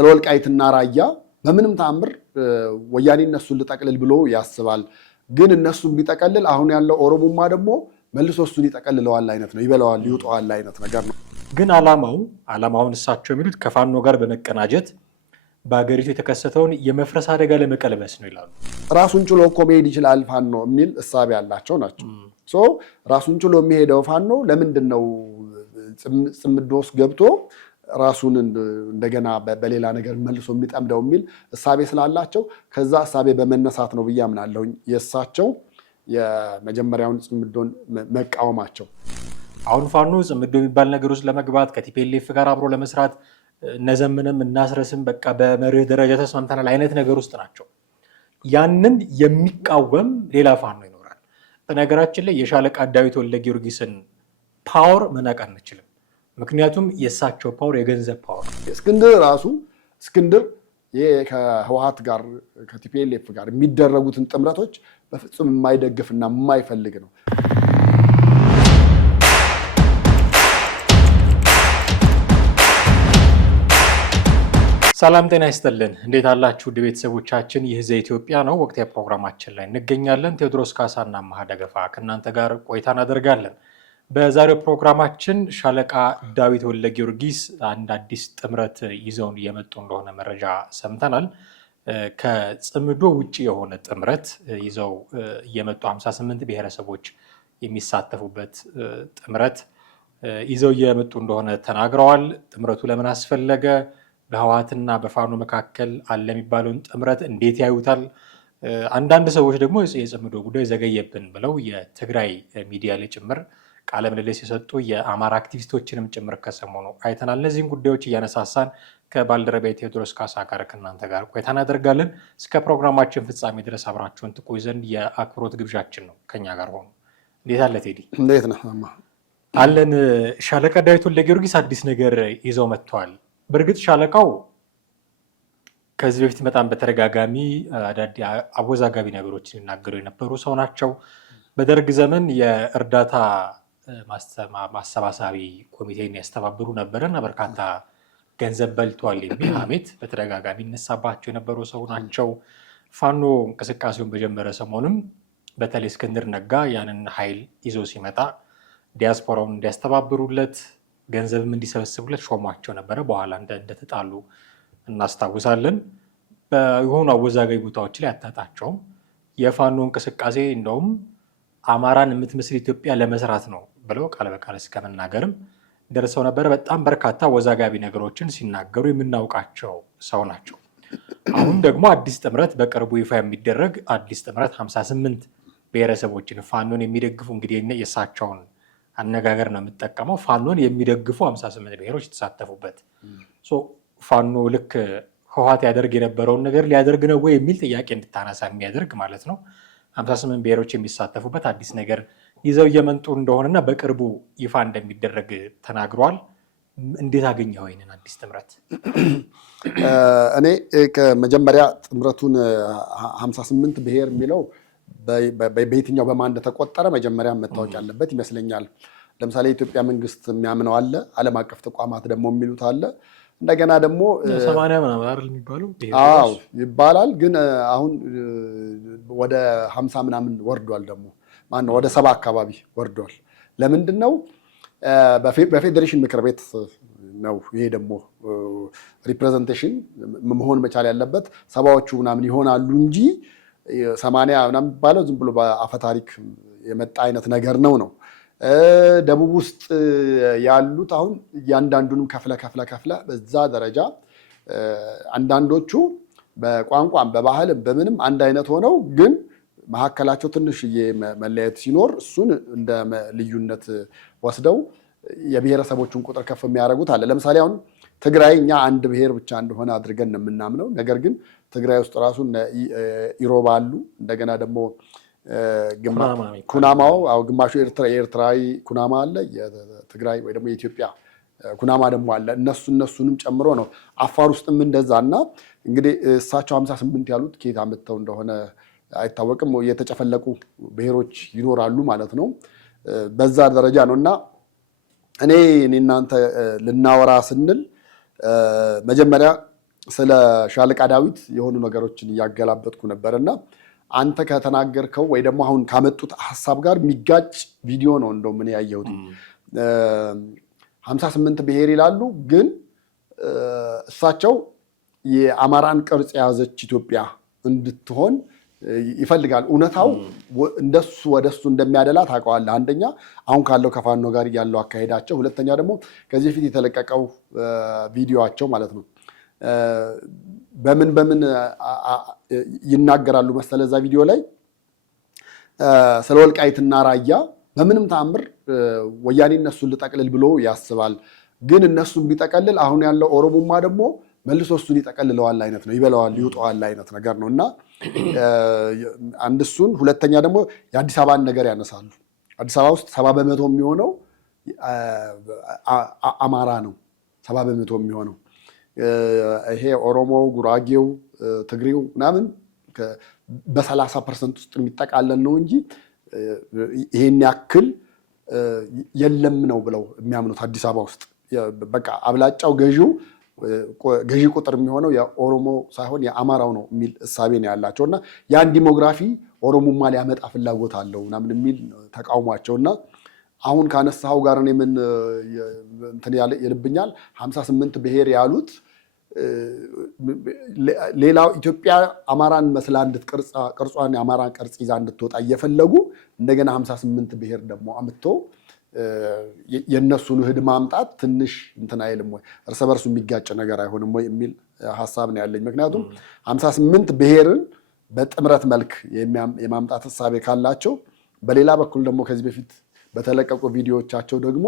ስለወልቃይትና ራያ በምንም ተአምር ወያኔ እነሱን ልጠቅልል ብሎ ያስባል። ግን እነሱን ቢጠቀልል አሁን ያለው ኦሮሞማ ደግሞ መልሶ እሱን ይጠቀልለዋል አይነት ነው፣ ይበላዋል፣ ይውጠዋል አይነት ነገር ነው። ግን ዓላማውን እሳቸው የሚሉት ከፋኖ ጋር በመቀናጀት በሀገሪቱ የተከሰተውን የመፍረስ አደጋ ለመቀልበስ ነው ይላሉ። ራሱን ችሎ እኮ መሄድ ይችላል ፋኖ የሚል እሳቤ ያላቸው ናቸው። ራሱን ችሎ የሚሄደው ፋኖ ለምንድን ነው ጽምዶ ውስጥ ገብቶ ራሱን እንደገና በሌላ ነገር መልሶ የሚጠምደው የሚል እሳቤ ስላላቸው ከዛ እሳቤ በመነሳት ነው ብዬ አምናለሁኝ የእሳቸው የመጀመሪያውን ጽምዶን መቃወማቸው። አሁን ፋኖ ጽምዶ የሚባል ነገር ውስጥ ለመግባት ከቲፒኤልኤፍ ጋር አብሮ ለመስራት እነዘምንም እናስረስም በቃ በመርህ ደረጃ ተስማምተናል አይነት ነገር ውስጥ ናቸው። ያንን የሚቃወም ሌላ ፋኖ ይኖራል። በነገራችን ላይ የሻለቃ ዳዊት ወልደ ጊዮርጊስን ፓወር መናቅ አንችልም። ምክንያቱም የእሳቸው ፓወር የገንዘብ ፓወር። እስክንድር ከህወሓት ጋር ከቲፒኤልኤፍ ጋር የሚደረጉትን ጥምረቶች በፍጹም የማይደግፍና የማይፈልግ ነው። ሰላም ጤና ይስጥልን። እንዴት አላችሁ ውድ ቤተሰቦቻችን? ይህ ዘኢትዮጵያ ነው። ወቅታዊ ፕሮግራማችን ላይ እንገኛለን። ቴዎድሮስ ካሳና አማሃ ደገፋ ከእናንተ ጋር ቆይታ እናደርጋለን። በዛሬው ፕሮግራማችን ሻለቃ ዳዊት ወልደ ጊዮርጊስ አንድ አዲስ ጥምረት ይዘውን እየመጡ እንደሆነ መረጃ ሰምተናል። ከጽምዶ ውጭ የሆነ ጥምረት ይዘው እየመጡ 58 ብሔረሰቦች የሚሳተፉበት ጥምረት ይዘው እየመጡ እንደሆነ ተናግረዋል። ጥምረቱ ለምን አስፈለገ? በህወሓትና በፋኖ መካከል አለ የሚባለውን ጥምረት እንዴት ያዩታል? አንዳንድ ሰዎች ደግሞ የጽምዶ ጉዳይ ዘገየብን ብለው የትግራይ ሚዲያ ላይ ጭምር ቃለ ምልልስ የሰጡ የአማራ አክቲቪስቶችንም ጭምር ከሰሞኑ አይተናል። እነዚህን ጉዳዮች እያነሳሳን ከባልደረባ ቴዎድሮስ ካሳ ጋር ከእናንተ ጋር ቆይታ እናደርጋለን። እስከ ፕሮግራማችን ፍጻሜ ድረስ አብራችሁን ትቆዩ ዘንድ የአክብሮት ግብዣችን ነው። ከኛ ጋር ሆኑ። እንዴት አለ ቴዲ? እንዴት ነህ? አለን። ሻለቃ ዳዊት ወልደ ጊዮርጊስ አዲስ ነገር ይዘው መጥተዋል። በእርግጥ ሻለቃው ከዚህ በፊት በጣም በተደጋጋሚ አወዛጋቢ ነገሮችን ይናገሩ የነበሩ ሰው ናቸው። በደርግ ዘመን የእርዳታ ማሰባሰቢ ኮሚቴን ያስተባብሩ ነበረና በርካታ ገንዘብ በልቷል የሚል ሐሜት በተደጋጋሚ ይነሳባቸው የነበሩ ሰው ናቸው። ፋኖ እንቅስቃሴውን በጀመረ ሰሞንም በተለይ እስክንድር ነጋ ያንን ኃይል ይዞ ሲመጣ ዲያስፖራውን እንዲያስተባብሩለት ገንዘብም እንዲሰበስቡለት ሾሟቸው ነበረ። በኋላ እንደተጣሉ እናስታውሳለን። በሆኑ አወዛጋቢ ቦታዎች ላይ አታጣቸውም። የፋኖ እንቅስቃሴ እንደውም አማራን የምትመስል ኢትዮጵያ ለመስራት ነው ብለው ቃል በቃል እስከ መናገርም ደርሰው ነበረ። በጣም በርካታ አወዛጋቢ ነገሮችን ሲናገሩ የምናውቃቸው ሰው ናቸው። አሁን ደግሞ አዲስ ጥምረት በቅርቡ ይፋ የሚደረግ አዲስ ጥምረት 58 ብሔረሰቦችን ፋኖን የሚደግፉ እንግዲህ የእሳቸውን አነጋገር ነው የምጠቀመው። ፋኖን የሚደግፉ 58 ብሔሮች የተሳተፉበት ፋኖ ልክ ህወሓት ያደርግ የነበረውን ነገር ሊያደርግ ነው ወይ የሚል ጥያቄ እንድታነሳ የሚያደርግ ማለት ነው። 58 ብሔሮች የሚሳተፉበት አዲስ ነገር ይዘው እየመጡ እንደሆነና በቅርቡ ይፋ እንደሚደረግ ተናግረዋል። እንዴት አገኘኸው ይህንን አዲስ ጥምረት? እኔ ከመጀመሪያ ጥምረቱን 58 ብሔር የሚለው በየትኛው በማን እንደተቆጠረ መጀመሪያ መታወቅ ያለበት ይመስለኛል። ለምሳሌ የኢትዮጵያ መንግስት የሚያምነው አለ፣ ዓለም አቀፍ ተቋማት ደግሞ የሚሉት አለ። እንደገና ደግሞ 80 ምናምን አይደል የሚባለው? አዎ ይባላል። ግን አሁን ወደ 50 ምናምን ወርዷል። ደግሞ ማነው ወደ 70 አካባቢ ወርዷል። ለምንድን ነው? በፌዴሬሽን ምክር ቤት ነው። ይሄ ደግሞ ሪፕሬዘንቴሽን መሆን መቻል ያለበት 70ዎቹ ምናምን ይሆናሉ እንጂ 80 ምናምን የሚባለው ዝም ብሎ በአፈታሪክ የመጣ አይነት ነገር ነው። ደቡብ ውስጥ ያሉት አሁን እያንዳንዱንም ከፍለ በዛ ደረጃ አንዳንዶቹ በቋንቋም በባህልም በምንም አንድ አይነት ሆነው ግን መካከላቸው ትንሽዬ መለያየት ሲኖር እሱን እንደ ልዩነት ወስደው የብሔረሰቦቹን ቁጥር ከፍ የሚያደርጉት አለ። ለምሳሌ አሁን ትግራይ እኛ አንድ ብሔር ብቻ እንደሆነ አድርገን ነው የምናምነው። ነገር ግን ትግራይ ውስጥ ራሱ ኢሮባ አሉ። እንደገና ደግሞ ኩናማው ግማሹ የኤርትራዊ ኩናማ አለ፣ የትግራይ ወይ ደግሞ የኢትዮጵያ ኩናማ ደግሞ አለ። እነሱንም ጨምሮ ነው። አፋር ውስጥም እንደዛ እና እንግዲህ እሳቸው 58 ያሉት ከየት አመጣው እንደሆነ አይታወቅም። የተጨፈለቁ ብሔሮች ይኖራሉ ማለት ነው። በዛ ደረጃ ነው እና እኔ እናንተ ልናወራ ስንል መጀመሪያ ስለ ሻለቃ ዳዊት የሆኑ ነገሮችን እያገላበጥኩ ነበር እና አንተ ከተናገርከው ወይ ደግሞ አሁን ካመጡት ሀሳብ ጋር የሚጋጭ ቪዲዮ ነው እንደው ምን ያየሁት። 58 ብሔር ይላሉ፣ ግን እሳቸው የአማራን ቅርጽ የያዘች ኢትዮጵያ እንድትሆን ይፈልጋል። እውነታው እንደሱ ወደሱ እንደሚያደላ ታውቀዋለህ። አንደኛ አሁን ካለው ከፋኖ ጋር ያለው አካሄዳቸው፣ ሁለተኛ ደግሞ ከዚህ በፊት የተለቀቀው ቪዲዮቸው ማለት ነው። በምን ይናገራሉ መሰለ እዛ ቪዲዮ ላይ ስለ ወልቃይትና ራያ በምንም ተአምር ወያኔ እነሱን ልጠቅልል ብሎ ያስባል። ግን እነሱን ቢጠቀልል አሁን ያለው ኦሮሞማ ደግሞ መልሶ እሱን ይጠቀልለዋል አይነት ነው፣ ይበለዋል፣ ይውጠዋል አይነት ነገር ነው እና አንድ እሱን፣ ሁለተኛ ደግሞ የአዲስ አበባን ነገር ያነሳሉ። አዲስ አበባ ውስጥ 70% የሚሆነው አማራ ነው። 70% የሚሆነው ይሄ ኦሮሞው፣ ጉራጌው፣ ትግሬው ምናምን በ30% ውስጥ የሚጠቃለል ነው እንጂ ይሄን ያክል የለም ነው ብለው የሚያምኑት አዲስ አበባ ውስጥ። በቃ አብላጫው ገዢ ቁጥር የሚሆነው የኦሮሞ ሳይሆን የአማራው ነው የሚል እሳቤ ነው ያላቸው እና ያን ዲሞግራፊ ኦሮሞማ ሊያመጣ ፍላጎት አለው ምናምን የሚል ተቃውሟቸው እና አሁን ካነሳው ጋር እኔ ምን እንትን ይልብኛል 58 ብሔር ያሉት ሌላው ኢትዮጵያ አማራን መስላ ቅርጿን የአማራን ቅርጽ ይዛ እንድትወጣ እየፈለጉ እንደገና 58 ብሔር ደግሞ አምጥቶ የእነሱን ውህድ ማምጣት ትንሽ እንትን አይልም ወይ? እርስ በርሱ የሚጋጭ ነገር አይሆንም ወይ የሚል ሀሳብ ነው ያለኝ። ምክንያቱም 58 ብሔርን በጥምረት መልክ የማምጣት ሀሳቤ ካላቸው፣ በሌላ በኩል ደግሞ ከዚህ በፊት በተለቀቁ ቪዲዮዎቻቸው ደግሞ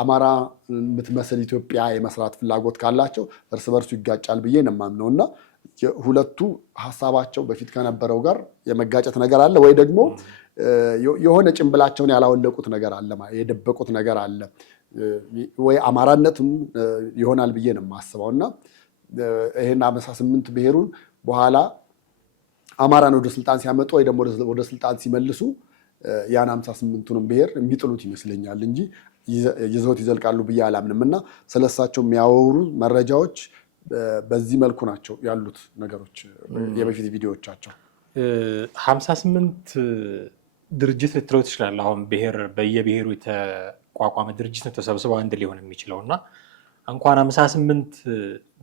አማራ የምትመስል ኢትዮጵያ የመስራት ፍላጎት ካላቸው እርስ በርሱ ይጋጫል ብዬ ነው የማምነው እና ሁለቱ ሀሳባቸው በፊት ከነበረው ጋር የመጋጨት ነገር አለ ወይ ደግሞ የሆነ ጭንብላቸውን ያላወለቁት ነገር አለ፣ የደበቁት ነገር አለ ወይ አማራነትም ይሆናል ብዬ ነው የማስበው እና ይሄን 58 ብሔሩን በኋላ አማራን ወደ ስልጣን ሲያመጡ ወይ ደግሞ ወደ ስልጣን ሲመልሱ ያን 58ቱንም ብሔር የሚጥሉት ይመስለኛል እንጂ ይዘውት ይዘልቃሉ ብዬ አላምንም እና ስለሳቸው የሚያወሩ መረጃዎች በዚህ መልኩ ናቸው ያሉት ነገሮች የበፊት ቪዲዮዎቻቸው። 58 ድርጅት ልትለው ትችላለህ። አሁን በየብሔሩ የተቋቋመ ድርጅት ነው ተሰብስበው አንድ ሊሆን የሚችለው እና እንኳን 58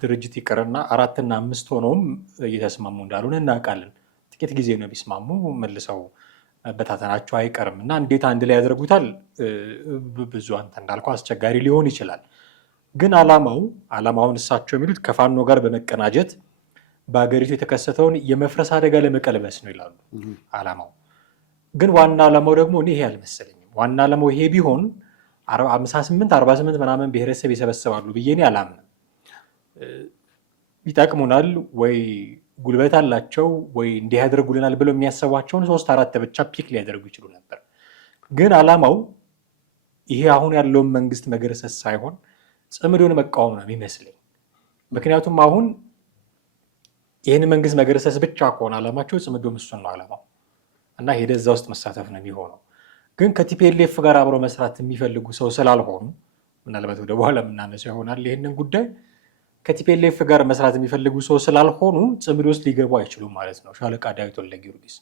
ድርጅት ይቅርና 4 እና 5 ሆነውም እየተስማሙ እንዳልሆነ እናውቃለን። ጥቂት ጊዜ ነው ቢስማሙ መልሰው በታተናቸው አይቀርም እና እንዴት አንድ ላይ ያደርጉታል? ብዙ አንተ እንዳልከው አስቸጋሪ ሊሆን ይችላል። ግን ዓላማውን እሳቸው የሚሉት ከፋኖ ጋር በመቀናጀት በሀገሪቱ የተከሰተውን የመፍረስ አደጋ ለመቀልበስ ነው ይላሉ። ዓላማው ግን ዋና ዓላማው ደግሞ እኔ ይሄ አልመሰለኝም። ዋና ዓላማው ይሄ ቢሆን 58 48 ምናምን ብሔረሰብ ይሰበስባሉ ብዬ እኔ አላምንም። ይጠቅሙናል ወይ ጉልበት አላቸው ወይ እንዲህ ያደርጉልናል ብለው የሚያሰቧቸውን 3-4 ብቻ ፒክ ሊያደርጉ ይችሉ ነበር። ግን ዓላማው ይሄ አሁን ያለውን መንግስት መገረሰስ ሳይሆን ጽምዶን መቃወም ነው የሚመስለኝ። ምክንያቱም አሁን ይህን መንግስት መገረሰስ ብቻ ከሆነ ዓላማቸው ጽምዶም እሱን ነው ዓላማው እና ሄደ እዛ ውስጥ መሳተፍ ነው የሚሆነው። ግን ከቲፒኤልኤፍ ጋር አብረው መስራት የሚፈልጉ ሰው ስላልሆኑ ምናልባት ወደ በኋላ የምናነሳው ይሆናል ይህንን ጉዳይ ከቲፒኤልኤፍ ጋር መስራት የሚፈልጉ ሰው ስላልሆኑ ጽምዶ ውስጥ ሊገቡ አይችሉም ማለት ነው። ሻለቃ ዳዊት ወልደጊዮርጊስ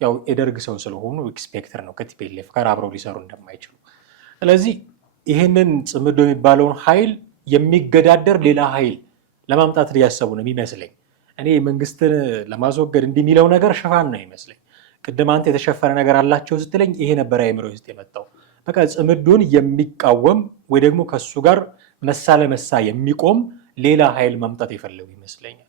ያው የደርግ ሰው ስለሆኑ ኤክስፔክተር ነው ከቲፒኤልኤፍ ጋር አብረው ሊሰሩ እንደማይችሉ። ስለዚህ ይህንን ጽምዶ የሚባለውን ኃይል የሚገዳደር ሌላ ኃይል ለማምጣት ሊያሰቡ ነው የሚመስለኝ። እኔ መንግስትን ለማስወገድ እንዲህ የሚለው ነገር ሽፋን ነው ይመስለኝ። ቅድም አንተ የተሸፈነ ነገር አላቸው ስትለኝ ይሄ ነበር አእምሮ ውስጥ የመጣው። በቃ ጽምዶን የሚቃወም ወይ ደግሞ ከሱ ጋር መሳ ለመሳ የሚቆም ሌላ ኃይል ማምጣት የፈለጉ ይመስለኛል።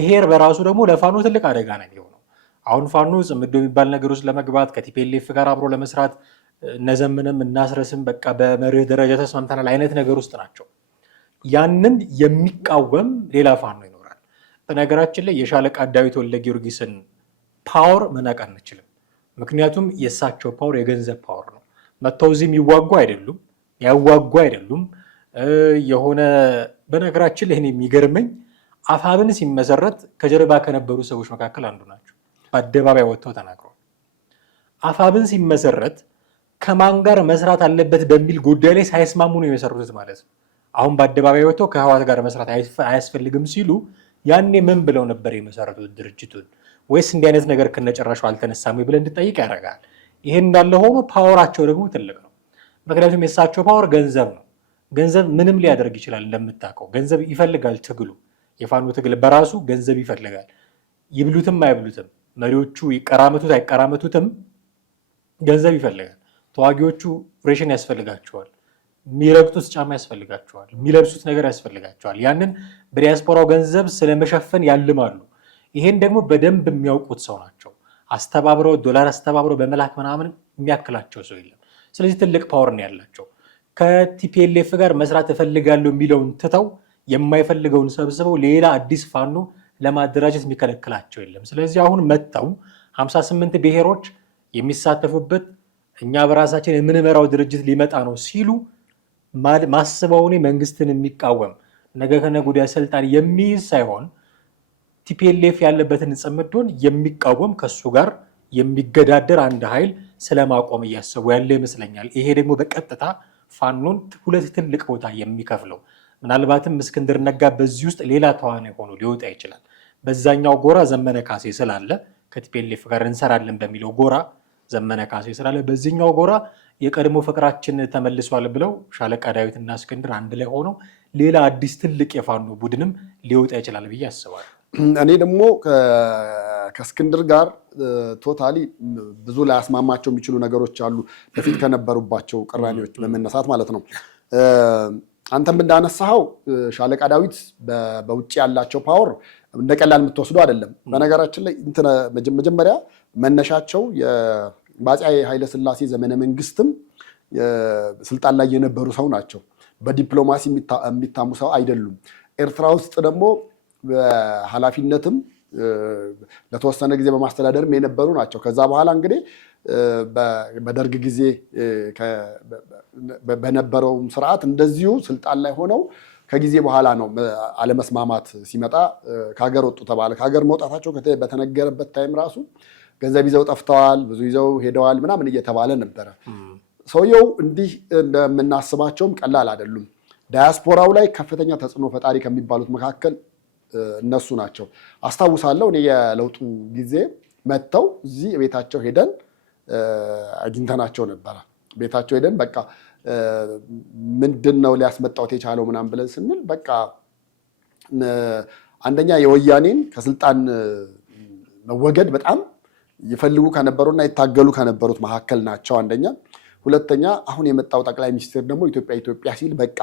ይሄ በራሱ ደግሞ ለፋኖ ትልቅ አደጋ ነው የሚሆነው። አሁን ፋኖ ጽምዶ የሚባል ነገር ውስጥ ለመግባት ከቲፒኤልኤፍ ጋር አብሮ ለመስራት እነዘምንም እናስረስም በቃ በመርህ ደረጃ ተስማምተናል አይነት ነገር ውስጥ ናቸው። ያንን የሚቃወም ሌላ ፋኖ ይኖራል። በነገራችን ላይ የሻለቃ ዳዊት ወልደጊዮርጊስን ፓወር መናቅ አንችልም። ምክንያቱም የእሳቸው ፓወር የገንዘብ ፓወር ነው። መጥተው እዚህ የሚዋጉ አይደሉም፣ ያዋጉ አይደሉም። የሆነ በነገራችን ላይ የሚገርመኝ አፋብን ሲመሰረት ከጀርባ ከነበሩ ሰዎች መካከል አንዱ ናቸው። በአደባባይ ወጥተው ተናግረዋል። አፋብን ሲመሰረት ከማን ጋር መስራት አለበት በሚል ጉዳይ ላይ ሳይስማሙ ነው የመሰረቱት ማለት ነው። አሁን በአደባባይ ወጥቶ ከህወሓት ጋር መስራት አያስፈልግም ሲሉ ያኔ ምን ብለው ነበር የመሰረቱት ድርጅቱን? ወይስ እንዲህ አይነት ነገር ከነጨራሹ አልተነሳም ብለን እንድጠይቅ ያደርጋል። ይሄን እንዳለ ሆኖ ፓወራቸው ደግሞ ትልቅ ነው። ምክንያቱም የእሳቸው ፓወር ገንዘብ ነው። ገንዘብ ምንም ሊያደርግ ይችላል። እንደምታውቀው ገንዘብ ይፈልጋል ትግሉ። የፋኖ ትግል በራሱ ገንዘብ ይፈልጋል። ይብሉትም አይብሉትም፣ መሪዎቹ ይቀራመቱት አይቀራመቱትም ገንዘብ ይፈልጋል። ተዋጊዎቹ ሬሽን ያስፈልጋቸዋል፣ የሚረግጡት ጫማ ያስፈልጋቸዋል፣ የሚለብሱት ነገር ያስፈልጋቸዋል። ያንን በዲያስፖራው ገንዘብ ስለመሸፈን ያልማሉ። ይሄን ደግሞ በደንብ የሚያውቁት ሰው ናቸው። አስተባብረው ዶላር አስተባብረው በመላክ ምናምን የሚያክላቸው ሰው የለም። ስለዚህ ትልቅ ፓወር ነው ያላቸው። ከቲፒኤልኤፍ ጋር መስራት እፈልጋለሁ የሚለውን ትተው የማይፈልገውን ሰብስበው ሌላ አዲስ ፋኖ ለማደራጀት የሚከለክላቸው የለም። ስለዚህ አሁን መጥተው 58 ብሔሮች የሚሳተፉበት እኛ በራሳችን የምንመራው ድርጅት ሊመጣ ነው ሲሉ ማስበው እኔ መንግስትን የሚቃወም ነገ ከነገ ወዲያ ስልጣን የሚይዝ ሳይሆን ቲፒኤልኤፍ ያለበትን ጽምዶን የሚቃወም ከሱ ጋር የሚገዳደር አንድ ኃይል ስለማቆም እያሰቡ ያለ ይመስለኛል። ይሄ ደግሞ በቀጥታ ፋኖን ሁለት ትልቅ ቦታ የሚከፍለው ምናልባትም እስክንድር ነጋ በዚህ ውስጥ ሌላ ተዋናይ ሆኖ ሊወጣ ይችላል። በዛኛው ጎራ ዘመነ ካሴ ስላለ ከቲፒኤልኤፍ ጋር እንሰራለን በሚለው ጎራ ዘመነ ካሴ ስላለ፣ በዚህኛው ጎራ የቀድሞ ፍቅራችን ተመልሷል ብለው ሻለቃ ዳዊትና እስክንድር አንድ ላይ ሆነው ሌላ አዲስ ትልቅ የፋኖ ቡድንም ሊወጣ ይችላል ብዬ አስባለሁ። እኔ ደግሞ ከእስክንድር ጋር ቶታሊ ብዙ ላያስማማቸው የሚችሉ ነገሮች አሉ፣ በፊት ከነበሩባቸው ቅራኔዎች በመነሳት ማለት ነው። አንተም እንዳነሳኸው ሻለቃ ዳዊት በውጭ ያላቸው ፓወር እንደ ቀላል የምትወስዱ አይደለም። በነገራችን ላይ መጀመሪያ መነሻቸው በአፄ ኃይለሥላሴ ዘመነ መንግስትም ስልጣን ላይ የነበሩ ሰው ናቸው። በዲፕሎማሲ የሚታሙ ሰው አይደሉም። ኤርትራ ውስጥ ደግሞ በኃላፊነትም ለተወሰነ ጊዜ በማስተዳደርም የነበሩ ናቸው። ከዛ በኋላ እንግዲህ በደርግ ጊዜ በነበረውም ስርዓት እንደዚሁ ስልጣን ላይ ሆነው ከጊዜ በኋላ ነው አለመስማማት ሲመጣ ከሀገር ወጡ ተባለ። ከሀገር መውጣታቸው በተነገረበት ታይም ራሱ ገንዘብ ይዘው ጠፍተዋል፣ ብዙ ይዘው ሄደዋል ምናምን እየተባለ ነበረ። ሰውየው እንዲህ እንደምናስባቸውም ቀላል አይደሉም። ዳያስፖራው ላይ ከፍተኛ ተጽዕኖ ፈጣሪ ከሚባሉት መካከል እነሱ ናቸው። አስታውሳለሁ እኔ የለውጡ ጊዜ መጥተው እዚህ ቤታቸው ሄደን አግኝተናቸው ነበረ። ቤታቸው ሄደን በቃ ምንድን ነው ሊያስመጣውት የቻለው ምናምን ብለን ስንል በቃ አንደኛ የወያኔን ከስልጣን መወገድ በጣም ይፈልጉ ከነበሩና ይታገሉ ከነበሩት መካከል ናቸው አንደኛ። ሁለተኛ አሁን የመጣው ጠቅላይ ሚኒስትር ደግሞ ኢትዮጵያ ሲል በቃ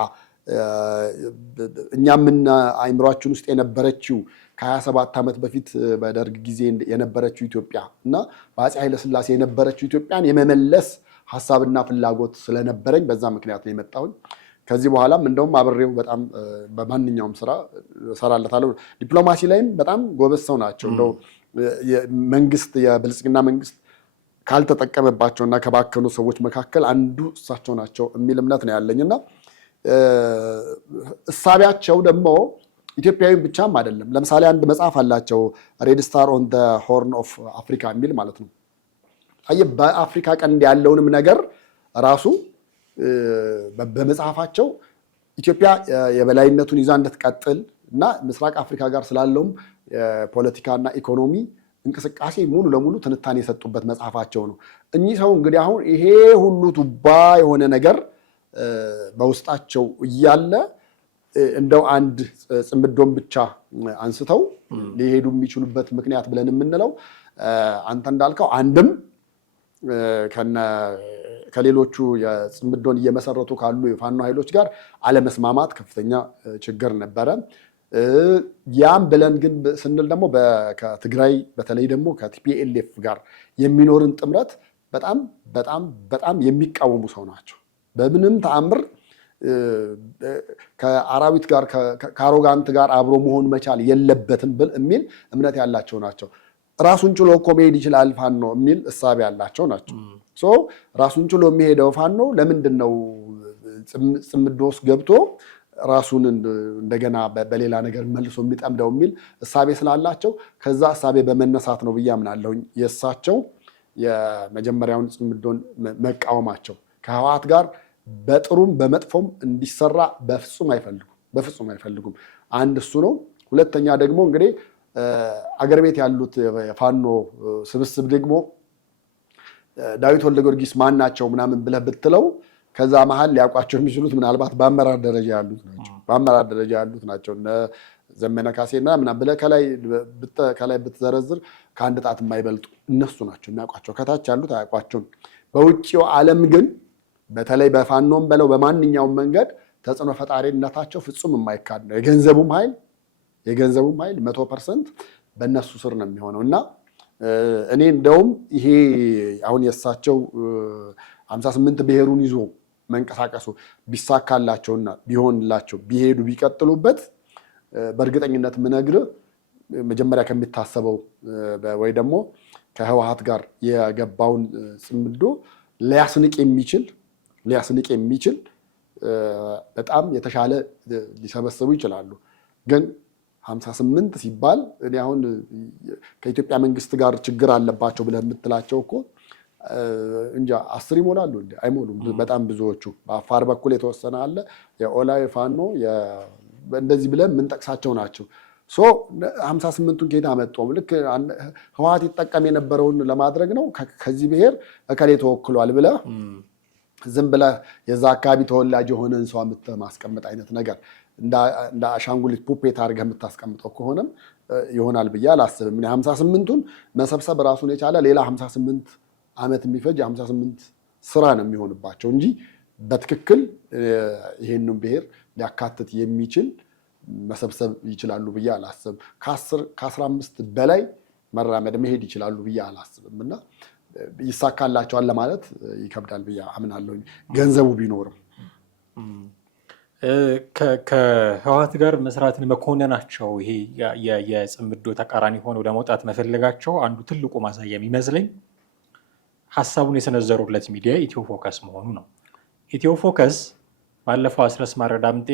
እኛ ምን አይምሯችን ውስጥ የነበረችው ከ27 ዓመት በፊት በደርግ ጊዜ የነበረችው ኢትዮጵያ እና በአፄ ኃይለሥላሴ የነበረችው ኢትዮጵያን የመመለስ ሀሳብና ፍላጎት ስለነበረኝ በዛ ምክንያት ነው የመጣሁኝ። ከዚህ በኋላም እንደውም አብሬው በጣም በማንኛውም ስራ እሰራለታለሁ። ዲፕሎማሲ ላይም በጣም ጎበዝ ሰው ናቸው። እንደው መንግስት የብልጽግና መንግስት ካልተጠቀመባቸውና ከባከኑ ሰዎች መካከል አንዱ እሳቸው ናቸው የሚል እምነት ነው ያለኝና እሳቢያቸው ደግሞ ኢትዮጵያዊ ብቻም አይደለም። ለምሳሌ አንድ መጽሐፍ አላቸው ሬድ ስታር ኦን ዘ ሆርን ኦፍ አፍሪካ የሚል ማለት ነው። አየህ በአፍሪካ ቀንድ ያለውንም ነገር ራሱ በመጽሐፋቸው ኢትዮጵያ የበላይነቱን ይዛ እንድትቀጥል እና ምስራቅ አፍሪካ ጋር ስላለውም የፖለቲካና ኢኮኖሚ እንቅስቃሴ ሙሉ ለሙሉ ትንታኔ የሰጡበት መጽሐፋቸው ነው። እኚህ ሰው እንግዲህ አሁን ይሄ ሁሉ ቱባ የሆነ ነገር በውስጣቸው እያለ እንደው አንድ ጽምዶን ብቻ አንስተው ሊሄዱ የሚችሉበት ምክንያት ብለን የምንለው አንተ እንዳልከው አንድም ከሌሎቹ የጽምዶን እየመሰረቱ ካሉ የፋኖ ኃይሎች ጋር አለመስማማት ከፍተኛ ችግር ነበረ። ያም ብለን ግን ስንል ደግሞ ከትግራይ በተለይ ደግሞ ከቲፒኤልኤፍ ጋር የሚኖርን ጥምረት በጣም በጣም በጣም የሚቃወሙ ሰው ናቸው። በምንም ተአምር ከአራዊት ጋር ከአሮጋንት ጋር አብሮ መሆን መቻል የለበትም የሚል እምነት ያላቸው ናቸው። ራሱን ችሎ እኮ መሄድ ይችላል ፋኖ የሚል እሳቤ ያላቸው ናቸው። ራሱን ችሎ የሚሄደው ፋኖ ለምንድን ነው ጽምዶ ውስጥ ገብቶ ራሱን እንደገና በሌላ ነገር መልሶ የሚጠምደው የሚል እሳቤ ስላላቸው ከዛ እሳቤ በመነሳት ነው ብዬ አምናለሁኝ የእሳቸው የመጀመሪያውን ጽምዶን መቃወማቸው። ከህወሓት ጋር በጥሩም በመጥፎም እንዲሰራ በፍጹም አይፈልጉም። አንድ እሱ ነው። ሁለተኛ ደግሞ እንግዲህ አገር ቤት ያሉት የፋኖ ስብስብ ደግሞ ዳዊት ወልደ ጊዮርጊስ ማን ናቸው ምናምን ብለህ ብትለው ከዛ መሀል ሊያውቋቸው የሚችሉት ምናልባት በአመራር ደረጃ ያሉት ናቸው። እነ ዘመነ ካሴና ምናምን ብለህ ከላይ ብትዘረዝር ከአንድ ጣት የማይበልጡ እነሱ ናቸው የሚያውቋቸው። ከታች ያሉት አያውቋቸውም። በውጭው ዓለም ግን በተለይ በፋኖም በለው በማንኛውም መንገድ ተጽዕኖ ፈጣሪነታቸው ፍጹም የማይካድ ነው። የገንዘቡም ኃይል 100% በእነሱ ስር ነው የሚሆነው እና እኔ እንደውም ይሄ አሁን የእሳቸው 58 ብሔሩን ይዞ መንቀሳቀሱ ቢሳካላቸውና ቢሆንላቸው ቢሄዱ ቢቀጥሉበት በእርግጠኝነት ምነግርህ መጀመሪያ ከሚታሰበው ወይ ደግሞ ከህወሓት ጋር የገባውን ጽምዶ ሊያስንቅ የሚችል በጣም የተሻለ ሊሰበስቡ ይችላሉ። ግን 58 ሲባል እኔ አሁን ከኢትዮጵያ መንግስት ጋር ችግር አለባቸው ብለህ የምትላቸው እኮ እንጃ 10 ይሞላሉ እንዴ? አይሞሉም። በጣም ብዙዎቹ በአፋር በኩል የተወሰነ አለ። የኦላ ፋኖ እንደዚህ ብለን የምንጠቅሳቸው ናቸው። 58ቱን ከየት አመጣው? ልክ ህወሓት ይጠቀም የነበረውን ለማድረግ ነው። ከዚህ ብሔር እከሌ ተወክሏል ብለህ ዝም ብለህ የዛ አካባቢ ተወላጅ የሆነን ሰው ማስቀመጥ አይነት ነገር እንደ አሻንጉሊት ፑፔት አድርገህ የምታስቀምጠው ከሆነም ይሆናል ብዬ አላስብም። 58ቱን መሰብሰብ ራሱን የቻለ ሌላ 58 ዓመት የሚፈጅ 58 ስራ ነው የሚሆንባቸው እንጂ በትክክል ይሄንን ብሔር ሊያካትት የሚችል መሰብሰብ ይችላሉ ብዬ አላስብም። ከ15 በላይ መራመድ መሄድ ይችላሉ ብዬ አላስብም እና ይሳካላቸዋል ለማለት ይከብዳል ብዬ አምናለሁ ገንዘቡ ቢኖርም። ከህወሓት ጋር መስራትን መኮንናቸው ይሄ የጽምዶ ተቃራኒ ሆነው ለመውጣት መፈለጋቸው አንዱ ትልቁ ማሳያ የሚመስለኝ ሀሳቡን የሰነዘሩለት ሚዲያ ኢትዮ ፎከስ መሆኑ ነው። ኢትዮ ፎከስ ባለፈው አስረስ ማረ ዳምጤ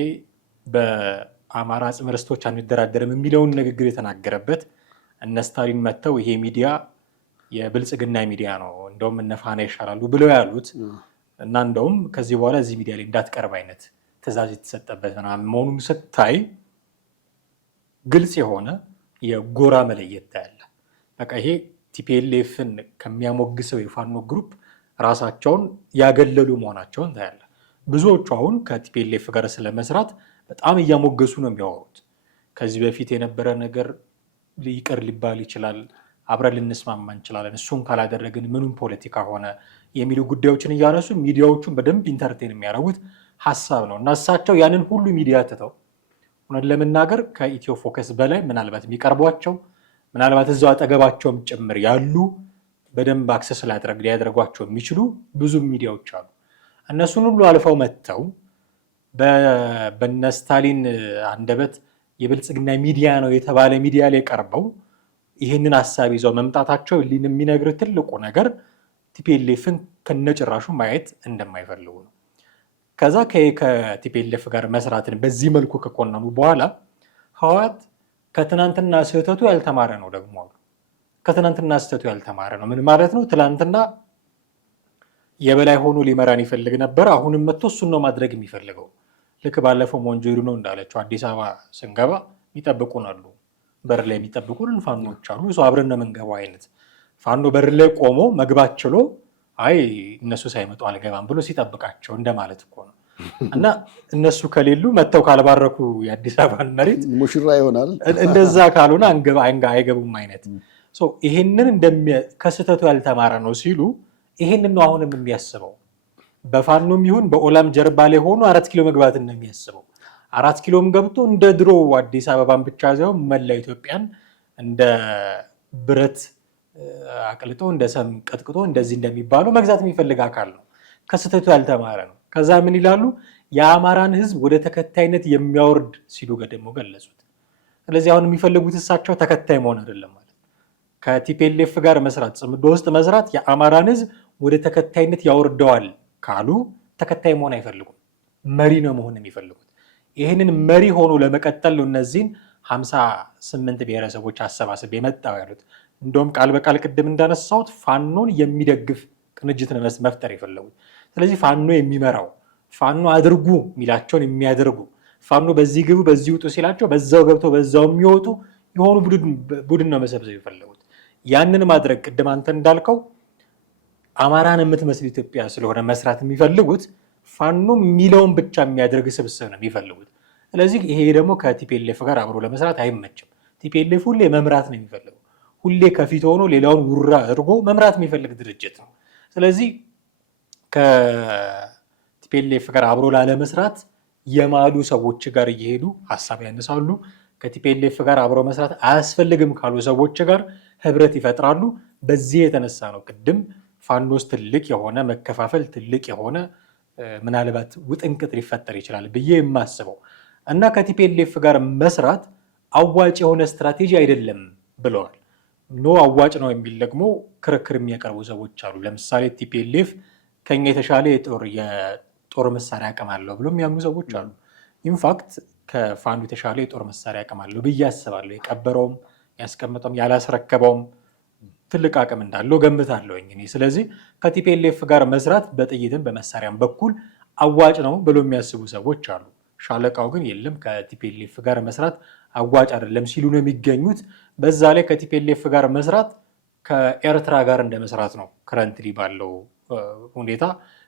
በአማራ አጽመ ርስቶች አንደራደርም የሚለውን ንግግር የተናገረበት እነ ስታሊን መጥተው ይሄ ሚዲያ የብልጽግና ሚዲያ ነው እንደውም እነ ፋና ይሻላሉ ብለው ያሉት እና እንደውም ከዚህ በኋላ እዚህ ሚዲያ ላይ እንዳትቀርብ አይነት ትዕዛዝ የተሰጠበት መሆኑን ስታይ ግልጽ የሆነ የጎራ መለየት ታያለ። በቃ ይሄ ቲፒኤልኤፍን ከሚያሞግሰው የፋኖ ግሩፕ ራሳቸውን ያገለሉ መሆናቸውን ታያለ። ብዙዎቹ አሁን ከቲፒኤልኤፍ ጋር ስለመስራት በጣም እያሞገሱ ነው የሚያወሩት። ከዚህ በፊት የነበረ ነገር ይቅር ሊባል ይችላል፣ አብረን ልንስማማ እንችላለን፣ እሱን ካላደረግን ምኑም ፖለቲካ ሆነ የሚሉ ጉዳዮችን እያነሱ ሚዲያዎቹን በደንብ ኢንተርቴን የሚያደርጉት ሀሳብ ነው እና እሳቸው ያንን ሁሉ ሚዲያ ትተው እውነት ለመናገር ከኢትዮ ፎከስ በላይ ምናልባት የሚቀርቧቸው ምናልባት እዛው አጠገባቸውም ጭምር ያሉ በደንብ አክሰስ ሊያደርጓቸው የሚችሉ ብዙ ሚዲያዎች አሉ። እነሱን ሁሉ አልፈው መጥተው በነ ስታሊን አንደበት የብልጽግና ሚዲያ ነው የተባለ ሚዲያ ላይ ቀርበው ይህንን ሀሳብ ይዘው መምጣታቸው የሚነግር ትልቁ ነገር ቲፒኤልኤፍን ከነጭራሹ ማየት እንደማይፈልጉ ነው። ከዛ ከቲፒኤልኤፍ ጋር መስራትን በዚህ መልኩ ከኮነኑ በኋላ ህወሓት ከትናንትና ስህተቱ ያልተማረ ነው ደግሞ አሉ። ከትናንትና ስህተቱ ያልተማረ ነው ምን ማለት ነው? ትናንትና የበላይ ሆኖ ሊመራን ይፈልግ ነበር። አሁንም መጥቶ እሱን ነው ማድረግ የሚፈልገው። ልክ ባለፈው ሞንጆሪ ነው እንዳለችው አዲስ አበባ ስንገባ የሚጠብቁን አሉ፣ በር ላይ የሚጠብቁን ፋኖች አሉ። እሱ አብረን ነው የምንገባው አይነት ፋኖ በር ላይ ቆሞ መግባት ችሎ አይ እነሱ ሳይመጡ አልገባም ብሎ ሲጠብቃቸው እንደማለት እኮ ነው። እና እነሱ ከሌሉ መጥተው ካልባረኩ የአዲስ አበባን መሬት ሙሽራ ይሆናል። እንደዛ ካልሆነ አይገቡም አይነት ይሄንን ከስህተቱ ያልተማረ ነው ሲሉ ይሄንን ነው አሁንም የሚያስበው። በፋኖም ይሁን በኦላም ጀርባ ላይ ሆኖ 4 ኪሎ መግባትን ነው የሚያስበው። 4 ኪሎም ገብቶ እንደ ድሮ አዲስ አበባን ብቻ ሳይሆን መላ ኢትዮጵያን እንደ ብረት አቅልጦ እንደ ሰም ቀጥቅጦ እንደዚህ እንደሚባለው መግዛት የሚፈልግ አካል ነው። ከስህተቱ ያልተማረ ነው። ከዛ ምን ይላሉ? የአማራን ሕዝብ ወደ ተከታይነት የሚያወርድ ሲሉ ደግሞ ገለጹት። ስለዚህ አሁን የሚፈልጉት እሳቸው ተከታይ መሆን አይደለም ማለት ከቲፒኤልኤፍ ጋር መስራት ጽምዶ ውስጥ መስራት የአማራን ሕዝብ ወደ ተከታይነት ያወርደዋል ካሉ ተከታይ መሆን አይፈልጉም። መሪ ነው መሆን የሚፈልጉት። ይህንን መሪ ሆኖ ለመቀጠል ነው እነዚህን 58 ብሔረሰቦች አሰባስብ የመጣው ያሉት። እንደውም ቃል በቃል ቅድም እንዳነሳሁት ፋኖን የሚደግፍ ቅንጅት መፍጠር የፈለጉት። ስለዚህ ፋኖ የሚመራው ፋኖ አድርጉ የሚላቸውን የሚያደርጉ ፋኖ በዚህ ግቡ በዚህ ውጡ ሲላቸው በዛው ገብተው በዛው የሚወጡ የሆኑ ቡድን ነው መሰብሰብ የፈለጉት። ያንን ማድረግ ቅድም አንተ እንዳልከው አማራን የምትመስል ኢትዮጵያ ስለሆነ መስራት የሚፈልጉት ፋኖ የሚለውን ብቻ የሚያደርግ ስብስብ ነው የሚፈልጉት። ስለዚህ ይሄ ደግሞ ከቲፒኤልኤፍ ጋር አብሮ ለመስራት አይመችም። ቲፒኤልኤፍ ሁሌ መምራት ነው የሚፈልገው። ሁሌ ከፊት ሆኖ ሌላውን ውራ አድርጎ መምራት የሚፈልግ ድርጅት ነው። ስለዚህ ከቲፒኤልኤፍ ጋር አብሮ ላለመስራት የማሉ ሰዎች ጋር እየሄዱ ሀሳብ ያነሳሉ። ከቲፒኤልኤፍ ጋር አብሮ መስራት አያስፈልግም ካሉ ሰዎች ጋር ህብረት ይፈጥራሉ። በዚህ የተነሳ ነው ቅድም ፋኖስ ትልቅ የሆነ መከፋፈል ትልቅ የሆነ ምናልባት ውጥንቅጥ ሊፈጠር ይችላል ብዬ የማስበው እና ከቲፒኤልኤፍ ጋር መስራት አዋጭ የሆነ ስትራቴጂ አይደለም ብለዋል። ኖ አዋጭ ነው የሚል ደግሞ ክርክር የሚያቀርቡ ሰዎች አሉ። ለምሳሌ ቲፒኤልኤፍ ከኛ የተሻለ የጦር መሳሪያ አቅም አለው ብሎ የሚያምኑ ሰዎች አሉ። ኢንፋክት ከፋኖ የተሻለ የጦር መሳሪያ አቅም አለው ብዬ አስባለሁ። የቀበረውም ያስቀመጠውም ያላስረከበውም ትልቅ አቅም እንዳለው ገምታለሁ። ስለዚህ ከቲፒኤልኤፍ ጋር መስራት በጥይትም በመሳሪያም በኩል አዋጭ ነው ብሎ የሚያስቡ ሰዎች አሉ። ሻለቃው ግን የለም ከቲፒኤልኤፍ ጋር መስራት አዋጭ አይደለም ሲሉ ነው የሚገኙት። በዛ ላይ ከቲፒኤልኤፍ ጋር መስራት ከኤርትራ ጋር እንደመስራት ነው ከረንትሊ ባለው ሁኔታ፣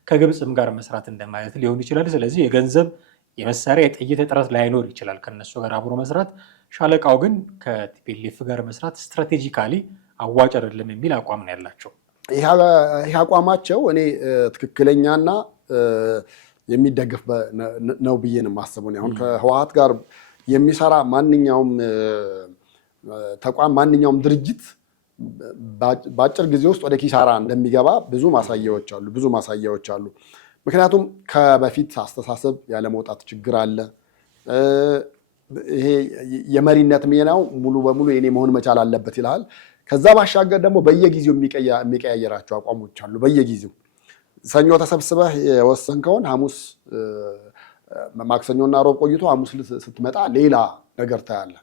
ከግብፅም ጋር መስራት እንደማለት ሊሆን ይችላል። ስለዚህ የገንዘብ የመሳሪያ የጥይት እጥረት ላይኖር ይችላል ከነሱ ጋር አብሮ መስራት። ሻለቃው ግን ከቲፒኤልኤፍ ጋር መስራት ስትራቴጂካሊ አዋጭ አይደለም የሚል አቋም ነው ያላቸው። ይህ አቋማቸው እኔ ትክክለኛና የሚደገፍ ነው ብዬ ነው የማስበው። አሁን ከህወሓት ጋር የሚሰራ ማንኛውም ተቋም ማንኛውም ድርጅት በአጭር ጊዜ ውስጥ ወደ ኪሳራ እንደሚገባ ብዙ ማሳያዎች አሉ። ምክንያቱም ከበፊት አስተሳሰብ ያለመውጣት ችግር አለ። ይሄ የመሪነት ሚናው ሙሉ በሙሉ የኔ መሆን መቻል አለበት ይልሃል። ከዛ ባሻገር ደግሞ በየጊዜው የሚቀያየራቸው አቋሞች አሉ። በየጊዜው ሰኞ ተሰብስበህ የወሰንከውን ሐሙስ ማክሰኞና ሮብ ቆይቶ ሐሙስ ስትመጣ ሌላ ነገር ታያለህ።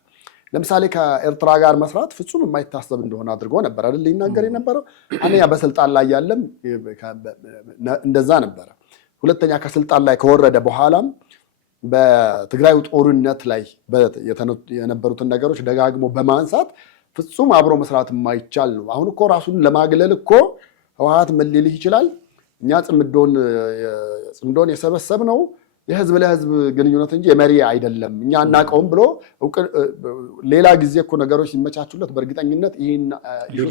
ለምሳሌ ከኤርትራ ጋር መስራት ፍጹም የማይታሰብ እንደሆነ አድርጎ ነበር አይደል ይናገር የነበረው። አንደኛ በስልጣን ላይ ያለም እንደዛ ነበረ። ሁለተኛ ከስልጣን ላይ ከወረደ በኋላም በትግራዩ ጦርነት ላይ የነበሩትን ነገሮች ደጋግሞ በማንሳት ፍጹም አብሮ መስራት የማይቻል ነው። አሁን እኮ ራሱን ለማግለል እኮ ህወሓት ምን ሊልህ ይችላል? እኛ ጽምዶን የሰበሰብነው የህዝብ ለህዝብ ግንኙነት እንጂ የመሪ አይደለም፣ እኛ አናውቀውም ብሎ ሌላ ጊዜ እኮ ነገሮች ሲመቻቹለት በእርግጠኝነት ይህን